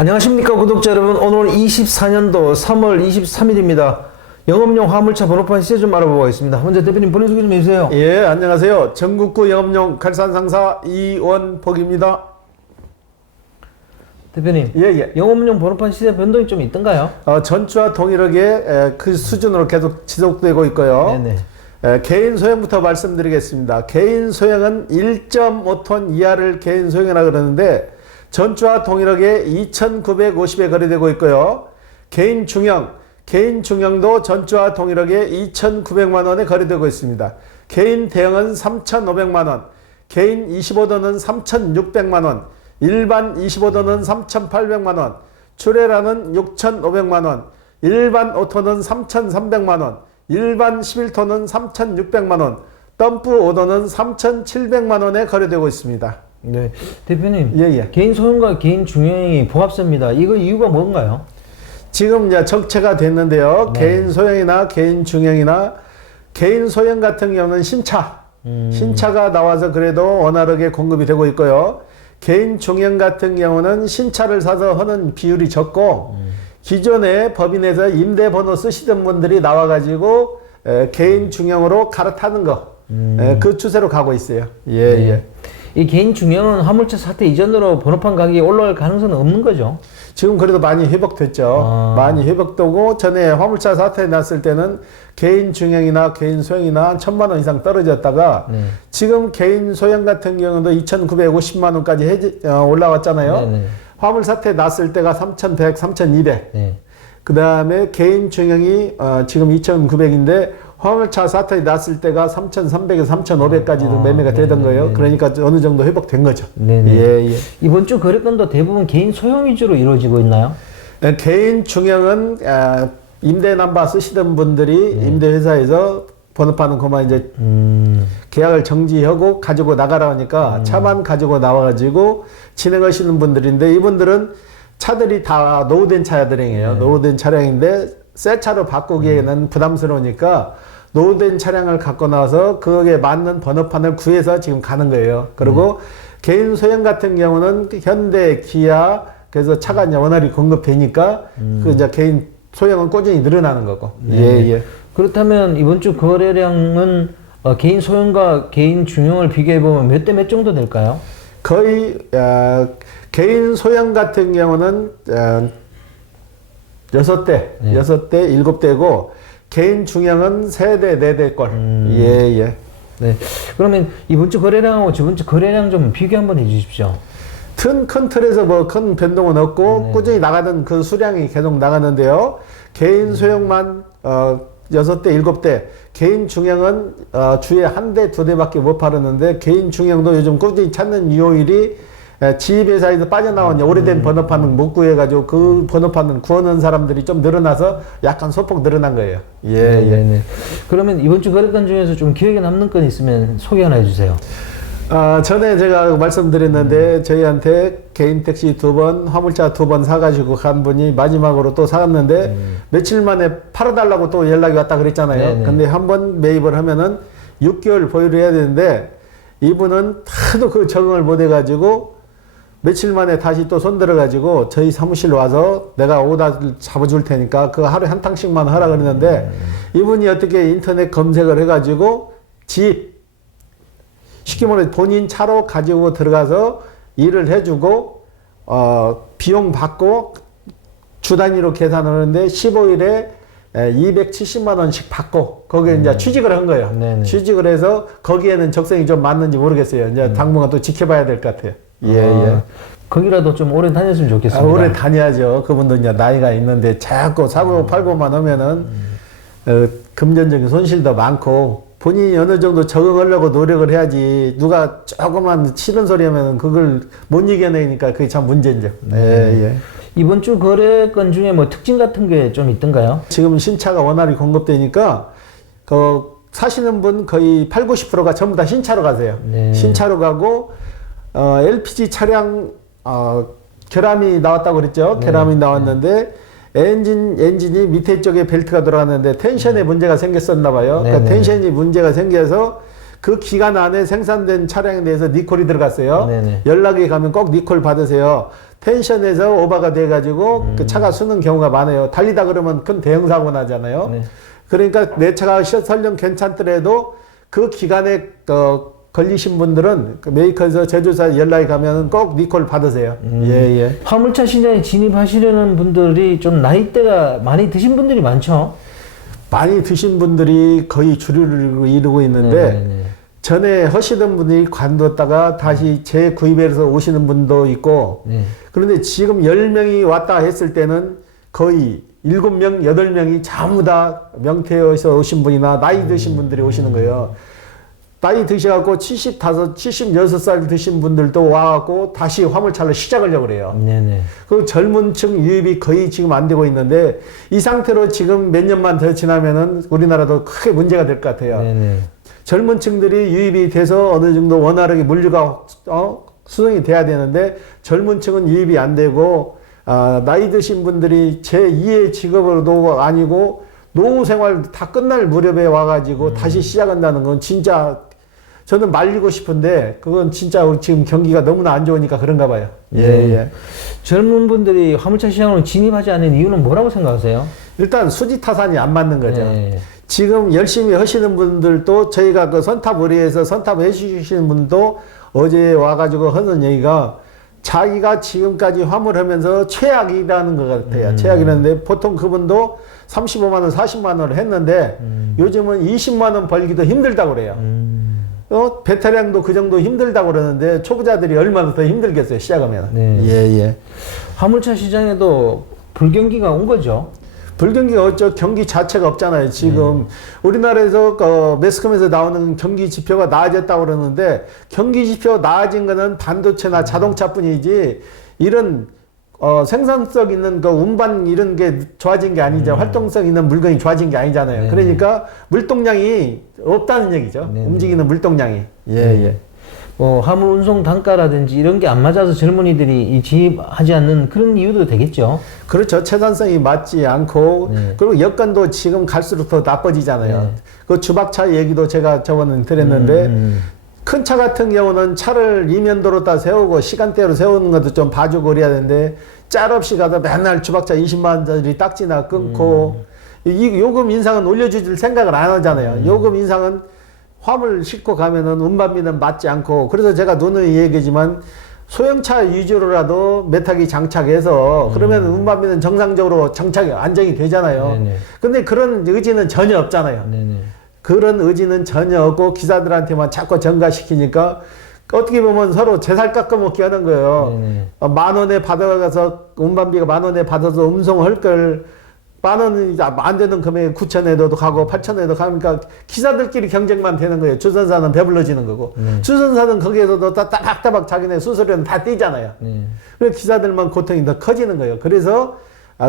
안녕하십니까 구독자 여러분. 오늘 24년도 3월 23일입니다. 영업용 화물차 번호판 시세 좀 알아보겠습니다. 먼저 대표님 본인 소개 좀 해주세요. 예, 안녕하세요. 전국구 영업용 칼산상사 이원복입니다. 대표님, 예. 영업용 번호판 시세 변동이 좀 있던가요? 전주와 동일하게 그 수준으로 계속 지속되고 있고요. 네네. 개인 소형부터 말씀드리겠습니다. 개인 소형은 1.5톤 이하를 개인 소형이라 그러는데 전주와 동일하게 2,950에 거래되고 있고요. 개인 중형도 전주와 동일하게 2,900만 원에 거래되고 있습니다. 개인 대형은 3,500만 원, 개인 25도는 3,600만 원, 일반 25도는 3,800만 원, 출애라는 6,500만 원, 일반 5톤은 3,300만 원, 일반 11톤은 3,600만 원, 덤프 5도는 3,700만 원에 거래되고 있습니다. 네. 대표님, 예. 개인 소형과 개인 중형이 부합세입니다. 이거 이유가 뭔가요? 지금 이제 정체가 됐는데요. 네. 개인 소형이나 개인 중형이나 개인 소형 같은 경우는 신차가 나와서 그래도 원활하게 공급이 되고 있고요. 개인 중형 같은 경우는 신차를 사서 하는 비율이 적고 기존에 법인에서 임대번호 쓰시던 분들이 나와가지고 개인 중형으로 갈아타는 거 그 추세로 가고 있어요. 예. 이 개인 중형은 화물차 사태 이전으로 번호판 가격이 올라갈 가능성은 없는 거죠? 지금 그래도 많이 회복됐죠. 많이 회복되고 전에 화물차 사태 났을 때는 개인 중형이나 개인 소형이나 한 1,000만 원 이상 떨어졌다가 지금 개인 소형 같은 경우도 2,950만 원까지 올라왔잖아요. 네네. 화물 사태 났을 때가 3,100, 3,200. 네. 그 다음에 개인 중형이 지금 2,900인데 화물차 사태 났을 때가 3,300에서 3,500까지도 매매가 되던 거예요. 그러니까 어느 정도 회복된 거죠. 네네. 예. 이번 주 거래건도 대부분 개인 소형 위주로 이루어지고 있나요? 개인 중형은 임대 남바 쓰시던 분들이 임대회사에서 번호판은 그만 이제 계약을 정지하고 가지고 나가라 하니까 차만 가지고 나와가지고 진행하시는 분들인데 이분들은 차들이 다 노후된 차량이에요. 노후된 차량인데 새 차로 바꾸기에는 부담스러우니까 노후된 차량을 갖고 나와서 거기에 맞는 번호판을 구해서 지금 가는 거예요. 그리고 개인 소형 같은 경우는 현대, 기아 그래서 차가 이제 원활히 공급되니까 그 이제 개인 소형은 꾸준히 늘어나는 거고. 예. 그렇다면 이번 주 거래량은 개인 소형과 개인 중형을 비교해 보면 몇 대 몇 정도 될까요? 거의 개인 소형 같은 경우는 6대, 7대고 개인 중형은 3대, 4대꼴. 예. 네. 그러면 이번 주 거래량하고 저번 주 거래량 좀 비교 한번 해 주십시오. 큰 틀에서 뭐 큰 변동은 없고 꾸준히 나가던 그 수량이 계속 나가는데요. 개인 소형만 6대, 7대, 개인 중형은 주에 1대, 2대밖에 못 팔았는데 개인 중형도 요즘 꾸준히 찾는 유효율이 지입회사에서 빠져나온 오래된 번호판은 못 구해가지고 그 번호판은 구하는 사람들이 좀 늘어나서 약간 소폭 늘어난 거예요. 예. 그러면 이번 주 거래건 중에서 좀 기억에 남는 건 있으면 소개 하나 해주세요. 전에 제가 말씀드렸는데 저희한테 개인 택시 2번, 화물차 2번 사가지고 간 분이 마지막으로 또 사갔는데 며칠 만에 팔아달라고 또 연락이 왔다 그랬잖아요. 근데 한번 매입을 하면은 6개월 보유를 해야 되는데 이분은 하도 그 적응을 못 해가지고 며칠 만에 다시 또 손들어가지고 저희 사무실로 와서 내가 오다를 잡아줄 테니까 그 하루에 한 탕씩만 하라 그러는데 이분이 어떻게 인터넷 검색을 해가지고 쉽게 말해 본인 차로 가지고 들어가서 일을 해주고 비용 받고 주 단위로 계산을 하는데 15일에 270만 원씩 받고 거기에 이제 취직을 한 거예요. 취직을 해서 거기에는 적성이 좀 맞는지 모르겠어요. 이제 당분간 또 지켜봐야 될 것 같아요. 예. 거기라도 좀 오래 다녔으면 좋겠습니다. 오래 다녀야죠. 그분도 이제 나이가 있는데 자꾸 사고 팔고만 하면은 금전적인 손실도 많고 본인이 어느 정도 적응하려고 노력을 해야지 누가 조금만 싫은 소리 하면 그걸 못 이겨내니까 그게 참 문제죠. 예. 이번 주 거래건 중에 뭐 특징 같은 게 좀 있던가요? 지금 신차가 원활히 공급되니까 사시는 분 거의 8, 90%가 전부 다 신차로 가세요. 신차로 가고 LPG 차량 결함이 나왔다고 그랬죠. 결함이 나왔는데 엔진이 밑에 쪽에 벨트가 들어갔는데 텐션에 문제가 생겼었나 봐요. 그러니까 텐션이 문제가 생겨서 그 기간 안에 생산된 차량에 대해서 니콜이 들어갔어요. 네네. 연락이 가면 꼭 니콜 받으세요. 텐션에서 오버가 돼가지고 그 차가 쓰는 경우가 많아요. 달리다 그러면 큰 대형 사고 나잖아요. 네. 그러니까 내 차가 설령 괜찮더라도 그 기간에 걸리신 분들은 그 메이커에서 제조사 연락이 가면 꼭 니콜 받으세요. 예, 예. 화물차 시장에 진입하시려는 분들이 좀 나이대가 많이 드신 분들이 많죠. 많이 드신 분들이 거의 주류를 이루고 있는데 네네네. 전에 하시던 분이 관뒀다가 다시 재구입해서 오시는 분도 있고 네. 그런데 지금 10명이 왔다 했을 때는 거의 7명, 8명이 전부 다 명태에서 오신 분이나 나이 드신 분들이 오시는 거예요. 나이 드셔갖고 75, 76살 드신 분들도 와갖고 다시 화물차를 시작하려고 그래요. 네네. 그 젊은 층 유입이 거의 지금 안 되고 있는데 이 상태로 지금 몇 년만 더 지나면은 우리나라도 크게 문제가 될 것 같아요. 네네. 젊은 층들이 유입이 돼서 어느 정도 원활하게 물류가 수정이 돼야 되는데 젊은 층은 유입이 안 되고 나이 드신 분들이 제2의 직업으로도 아니고 노후 생활 다 끝날 무렵에 와가지고 다시 시작한다는 건 진짜 저는 말리고 싶은데 그건 진짜 지금 경기가 너무나 안 좋으니까 그런가 봐요. 예, 예. 젊은 분들이 화물차 시장으로 진입하지 않는 이유는 뭐라고 생각하세요? 일단 수지 타산이 안 맞는 거죠. 네. 지금 열심히 하시는 분들도 저희가 그 선탑 의뢰해서 선탑 해주시는 분도 어제 와가지고 하는 얘기가 자기가 지금까지 화물하면서 최악이라는 것 같아요. 최악이라는데 보통 그분도 35만 원, 40만 원을 했는데 요즘은 20만 원 벌기도 힘들다고 그래요. 배타량도 그 정도 힘들다고 그러는데 초보자들이 얼마나 더 힘들겠어요, 시작하면. 네. 예, 예. 화물차 시장에도 불경기가 온 거죠. 불경기가 어쩌 경기 자체가 없잖아요. 지금 우리나라에서 매스컴에서 나오는 경기 지표가 나아졌다고 그러는데 경기 지표 나아진 거는 반도체나 자동차뿐이지 이런 생산성 있는 그 운반 이런 게 좋아진 게 아니죠. 활동성 있는 물건이 좋아진 게 아니잖아요. 네네. 그러니까 물동량이 없다는 얘기죠. 네네. 움직이는 물동량이. 예, 예. 화물 운송 단가라든지 이런 게 안 맞아서 젊은이들이 진입하지 않는 그런 이유도 되겠죠. 그렇죠. 채산성이 맞지 않고 네. 그리고 여건도 지금 갈수록 더 나빠지잖아요. 네. 그 주박차 얘기도 제가 저번에 드렸는데 큰 차 같은 경우는 차를 이면도로다 세우고 시간대로 세우는 것도 좀 봐주고 그래야 되는데 짤 없이 가서 맨날 주박차 20만 원짜리 딱지나 끊고 이 요금 인상은 올려주질 생각을 안 하잖아요. 요금 인상은 화물 싣고 가면은 운반비는 맞지 않고 그래서 제가 누누이 얘기지만 소형차 위주로라도 메타기 장착해서 그러면 운반비는 정상적으로 정착이 안정이 되잖아요. 네네. 근데 그런 의지는 전혀 없잖아요. 네네. 그런 의지는 전혀 없고 기사들한테만 자꾸 전가시키니까 어떻게 보면 서로 제살 깎아먹기 하는 거예요. 네네. 10,000원에 받아가서 운반비가 10,000원에 받아서 음송할 걸 10,000원이 안 되는 금액에 9,000원에도 가고 8,000원에도 가니까 기사들끼리 경쟁만 되는 거예요. 주선사는 배불러지는 거고 주선사는 거기에서도 따박따박 자기네 수수료는 다 떼잖아요. 그래서 기사들만 고통이 더 커지는 거예요. 그래서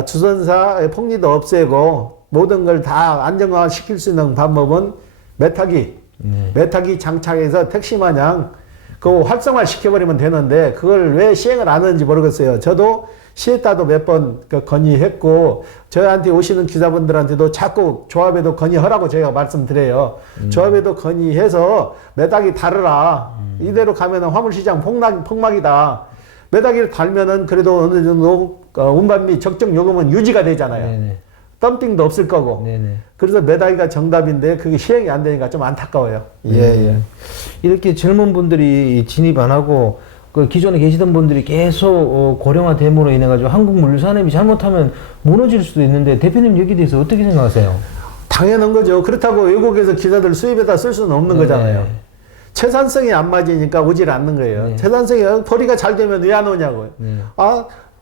주선사의 폭리도 없애고 모든 걸 다 안정화 시킬 수 있는 방법은 메타기 장착해서 택시 마냥 그 활성화 시켜버리면 되는데 그걸 왜 시행을 안 하는지 모르겠어요. 저도 시에따도 몇 번 건의했고 저한테 오시는 기사분들한테도 자꾸 조합에도 건의하라고 제가 말씀드려요. 조합에도 건의해서 메타기 달으라. 이대로 가면은 화물시장 폭락이다. 메타기를 달면은 그래도 어느 정도 운반비 적정 요금은 유지가 되잖아요. 네네. 덤핑도 없을 거고. 네네. 그래서 메타기가 정답인데 그게 시행이 안 되니까 좀 안타까워요. 예. 이렇게 젊은 분들이 진입 안 하고 그 기존에 계시던 분들이 계속 고령화됨으로 인해 가지고 한국 물산업이 잘못하면 무너질 수도 있는데 대표님 여기에 대해서 어떻게 생각하세요? 당연한 거죠. 그렇다고 외국에서 기사들 수입에다 쓸 수는 없는 거잖아요. 채산성이 안 맞으니까 오질 않는 거예요. 채산성이 벌이가 잘 되면 왜 안 오냐고요.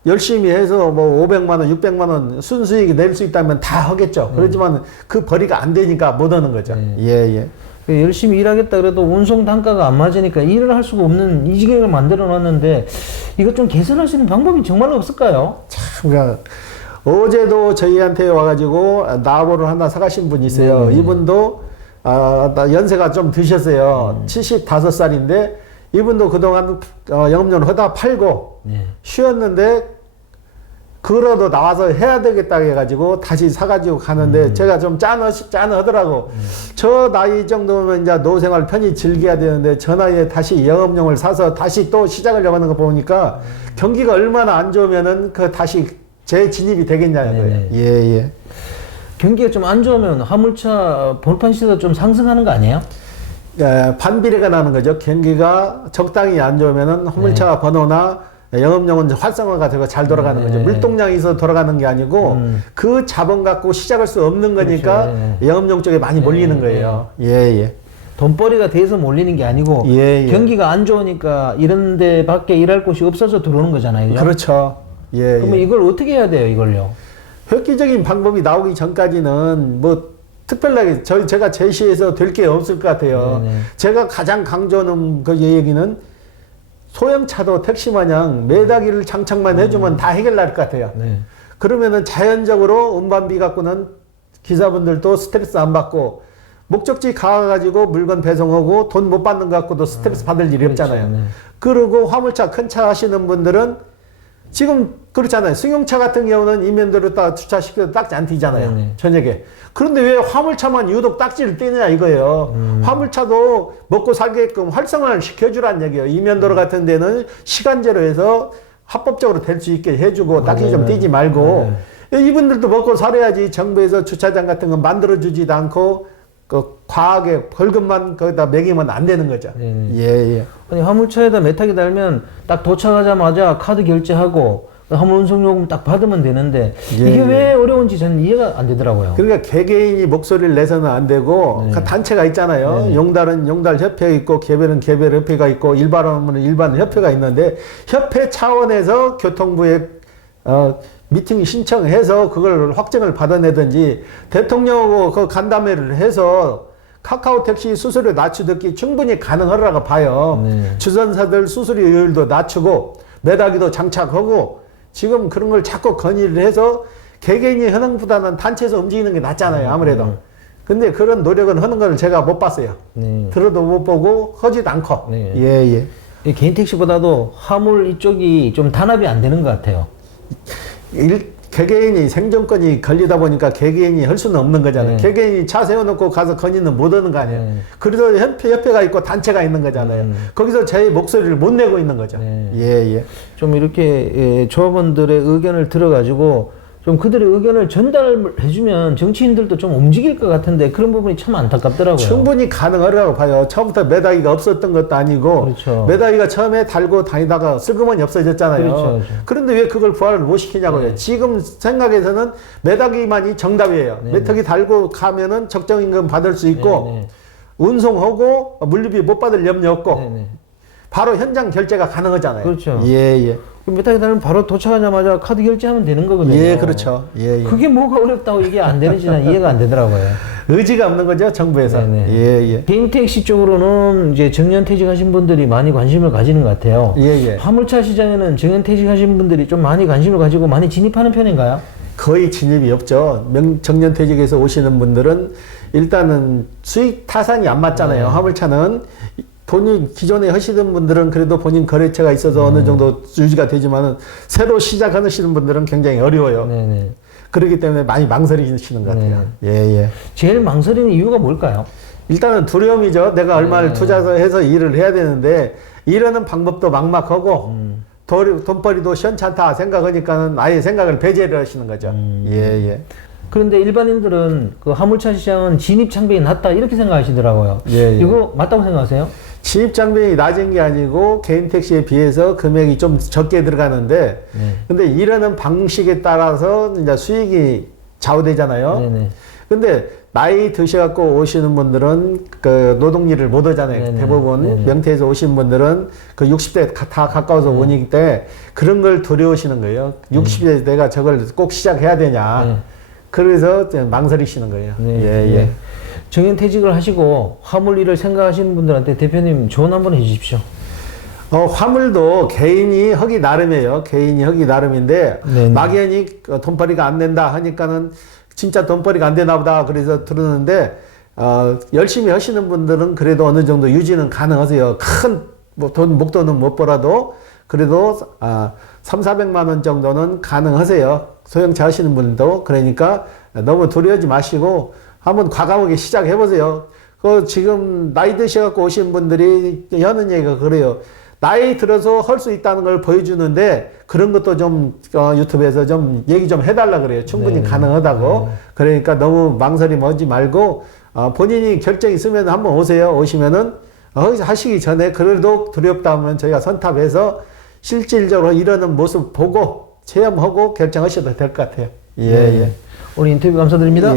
열심히 해서 뭐 500만 원, 600만 원 순수익이 낼 수 있다면 다 하겠죠. 그렇지만 그 벌이가 안 되니까 못 하는 거죠. 예. 열심히 일하겠다 그래도 운송 단가가 안 맞으니까 일을 할 수가 없는 이 지경을 만들어 놨는데 이것 좀 개선할 수 있는 방법이 정말로 없을까요? 참, 그러니까 어제도 저희한테 와가지고 나보를 하나 사가신 분이 있어요. 이분도 연세가 좀 드셨어요. 75살인데 이분도 그동안 영업용 하다 팔고 쉬었는데 그거라도 나와서 해야 되겠다 해가지고 다시 사가지고 가는데 제가 좀 짠하더라고. 저 나이 정도면 이제 노생활 편히 즐겨야 되는데 저 나이에 다시 영업용을 사서 다시 또 시작하려고 하는 거 보니까 경기가 얼마나 안 좋으면은 그 다시 재진입이 되겠냐는 거예요. 예, 예. 경기가 좀 안 좋으면 화물차 본판 시세도 좀 상승하는 거 아니에요? 예, 반비례가 나는 거죠. 경기가 적당히 안 좋으면은 화물차 번호나 영업용은 활성화가 되고 잘 돌아가는 거죠. 물동량이 있어서 돌아가는 게 아니고 그 자본 갖고 시작할 수 없는 거니까 그렇죠. 영업용 쪽에 많이 몰리는 거예요. 예, 예. 돈벌이가 돼서 몰리는 게 아니고 예, 예. 경기가 안 좋으니까 이런 데 밖에 일할 곳이 없어서 들어오는 거잖아요. 그죠? 그렇죠. 예, 그러면 예. 이걸 어떻게 해야 돼요, 이걸요? 획기적인 방법이 나오기 전까지는 뭐 특별하게 제가 제시해서 될 게 없을 것 같아요. 네네. 제가 가장 강조하는 그 얘기는 소형차도 택시 마냥 매다기를 장착만 해주면 다 해결날 것 같아요. 네. 그러면은 자연적으로 운반비 갖고는 기사분들도 스트레스 안 받고 목적지 가가지고 물건 배송하고 돈 못 받는 것 갖고도 스트레스 받을 일이 없잖아요. 그렇죠. 네. 그리고 화물차 큰 차 하시는 분들은 지금 그렇잖아요. 승용차 같은 경우는 이면도로 딱 주차시켜도 딱지 안 띄잖아요. 네네. 저녁에. 그런데 왜 화물차만 유독 딱지를 띄느냐 이거예요. 화물차도 먹고 살게끔 활성화를 시켜주란 얘기예요. 이면도로 같은 데는 시간제로 해서 합법적으로 될 수 있게 해주고 딱지 좀 띄지 말고 이분들도 먹고 살아야지. 정부에서 주차장 같은 거 만들어주지도 않고 그 과하게 벌금만 거기다 매기면 안 되는 거죠. 예, 예. 아니, 화물차에다 메타기 달면 딱 도착하자마자 카드 결제하고 화물 운송요금 딱 받으면 되는데 예, 이게 예. 왜 어려운지 저는 이해가 안 되더라고요. 그러니까 개개인이 목소리를 내서는 안 되고 그 단체가 있잖아요. 용달은 용달 협회가 있고 개별은 개별 협회가 있고 일반은 일반 협회가 있는데 협회 차원에서 교통부에 미팅 신청해서 그걸 확정을 받아내든지 대통령하고 그 간담회를 해서 카카오 택시 수수료 낮추기 충분히 가능하라고 봐요. 주전사들 수수료율도 낮추고 매다기도 장착하고 지금 그런 걸 자꾸 건의를 해서 개개인이 하는 것보다는 단체에서 움직이는 게 낫잖아요. 아무래도. 근데 그런 노력은 하는 걸 제가 못 봤어요. 들어도 못 보고 하지도 않고. 예, 예. 이 개인 택시보다도 화물 이쪽이 좀 단합이 안 되는 것 같아요. 개개인이 생존권이 걸리다 보니까 개개인이 할 수는 없는 거잖아요. 개개인이 차 세워놓고 가서 건의는 못 하는 거 아니에요. 그래도 협회가 있고 단체가 있는 거잖아요. 거기서 제 목소리를 못 내고 있는 거죠. 예, 예. 좀 이렇게 조합원들의 의견을 들어가지고 좀 그들의 의견을 전달해주면 정치인들도 좀 움직일 것 같은데 그런 부분이 참 안타깝더라고요. 충분히 가능하다고 봐요. 처음부터 매다기가 없었던 것도 아니고 그렇죠. 매다기가 처음에 달고 다니다가 슬그머니 없어졌잖아요. 그렇죠. 그런데 왜 그걸 부활을 못 시키냐고요. 지금 생각에서는 매다기만이 정답이에요. 매턱이 달고 가면은 적정 임금 받을 수 있고 운송하고 물류비 못 받을 염려 없고 바로 현장 결제가 가능하잖아요. 그렇죠. 예, 예. 메타기 달면 바로 도착하자마자 카드 결제하면 되는 거거든요. 예, 그렇죠. 예, 예. 그게 뭐가 어렵다고 이게 안 되는지 난 이해가 안 되더라고요. 의지가 없는 거죠, 정부에서. 네네. 예, 예. 개인 택시 쪽으로는 이제 정년퇴직하신 분들이 많이 관심을 가지는 것 같아요. 예, 예. 화물차 시장에는 정년퇴직하신 분들이 좀 많이 관심을 가지고 많이 진입하는 편인가요? 거의 진입이 없죠. 정년퇴직에서 오시는 분들은 일단은 수익 타산이 안 맞잖아요. 화물차는 돈이 기존에 하시던 분들은 그래도 본인 거래처가 있어서 어느 정도 유지가 되지만은 새로 시작하시는 분들은 굉장히 어려워요. 그렇기 때문에 많이 망설이시는 것 같아요. 예, 예. 제일 망설이는 이유가 뭘까요? 일단은 두려움이죠. 내가 얼마를 투자해서 일을 해야 되는데 일하는 방법도 막막하고 돈벌이도 시원찮다 생각하니까는 아예 생각을 배제를 하시는 거죠. 예, 예. 그런데 일반인들은 그 화물차 시장은 진입 장벽이 낮다 이렇게 생각하시더라고요. 예, 예. 이거 맞다고 생각하세요? 진입 장벽이 낮은 게 아니고 개인 택시에 비해서 금액이 좀 적게 들어가는데 근데 일하는 방식에 따라서 이제 수익이 좌우되잖아요. 근데 나이 드셔갖고 오시는 분들은 그 노동일을 못 하잖아요. 대부분 명태에서 오신 분들은 그 60대 다 가까워서 오니기 때문에 그런 걸 두려우시는 거예요. 60대 내가 저걸 꼭 시작해야 되냐. 그래서 망설이시는 거예요. 예, 예. 정년퇴직을 하시고 화물 일을 생각하시는 분들한테 대표님 조언 한번 해주십시오. 화물도 개인이 하기 나름이에요. 개인이 하기 나름인데 막연히 돈벌이가 안 된다 하니까는 진짜 돈벌이가 안 되나 보다 그래서 들었는데 열심히 하시는 분들은 그래도 어느 정도 유지는 가능하세요. 큰 뭐 목돈은 못 벌어도 그래도 3,400만 원 정도는 가능하세요. 소형차 하시는 분도. 그러니까 너무 두려워하지 마시고 한번 과감하게 시작해 보세요. 그 지금 나이 드셔갖고 오신 분들이 하는 얘기가 그래요. 나이 들어서 할 수 있다는 걸 보여주는데 그런 것도 좀 유튜브에서 좀 얘기 좀 해달라 그래요. 충분히 네. 가능하다고. 그러니까 너무 망설임 하지 말고 본인이 결정 있으면 한번 오세요. 오시면은 하시기 전에 그래도 두렵다 하면 저희가 선탑해서 실질적으로 이러는 모습 보고 체험하고 결정하셔도 될 것 같아요. 예. 오늘 인터뷰 감사드립니다.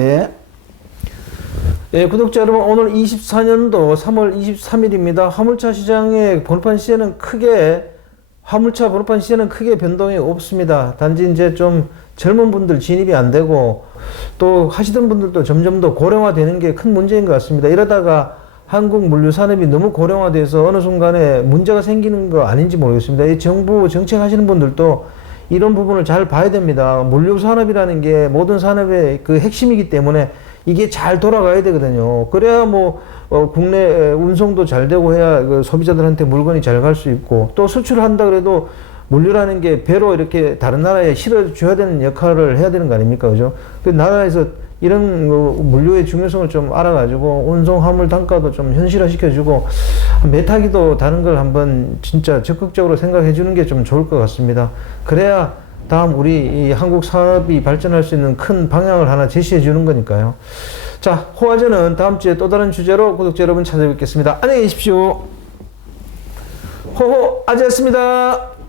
예, 구독자 여러분, 오늘 24년도 3월 23일입니다. 화물차 시장의 번호판 시세는 화물차 번호판 시세는 크게 변동이 없습니다. 단지 이제 좀 젊은 분들 진입이 안 되고 또 하시던 분들도 점점 더 고령화되는 게 큰 문제인 것 같습니다. 이러다가 한국 물류 산업이 너무 고령화돼서 어느 순간에 문제가 생기는 거 아닌지 모르겠습니다. 이 정부 정책하시는 분들도 이런 부분을 잘 봐야 됩니다. 물류 산업이라는 게 모든 산업의 그 핵심이기 때문에 이게 잘 돌아가야 되거든요. 그래야 국내 운송도 잘 되고 해야 그 소비자들한테 물건이 잘 갈 수 있고 또 수출을 한다 그래도 물류라는 게 배로 이렇게 다른 나라에 실어줘야 되는 역할을 해야 되는 거 아닙니까? 그죠? 그 나라에서 이런 물류의 중요성을 좀 알아가지고 운송 화물 단가도 좀 현실화 시켜주고 메타기도 다른 걸 한번 진짜 적극적으로 생각해 주는 게 좀 좋을 것 같습니다. 그래야 다음 우리 이 한국 산업이 발전할 수 있는 큰 방향을 하나 제시해 주는 거니까요. 자, 호화제는 다음 주에 또 다른 주제로 구독자 여러분 찾아뵙겠습니다. 안녕히 계십시오. 호호 아재였습니다.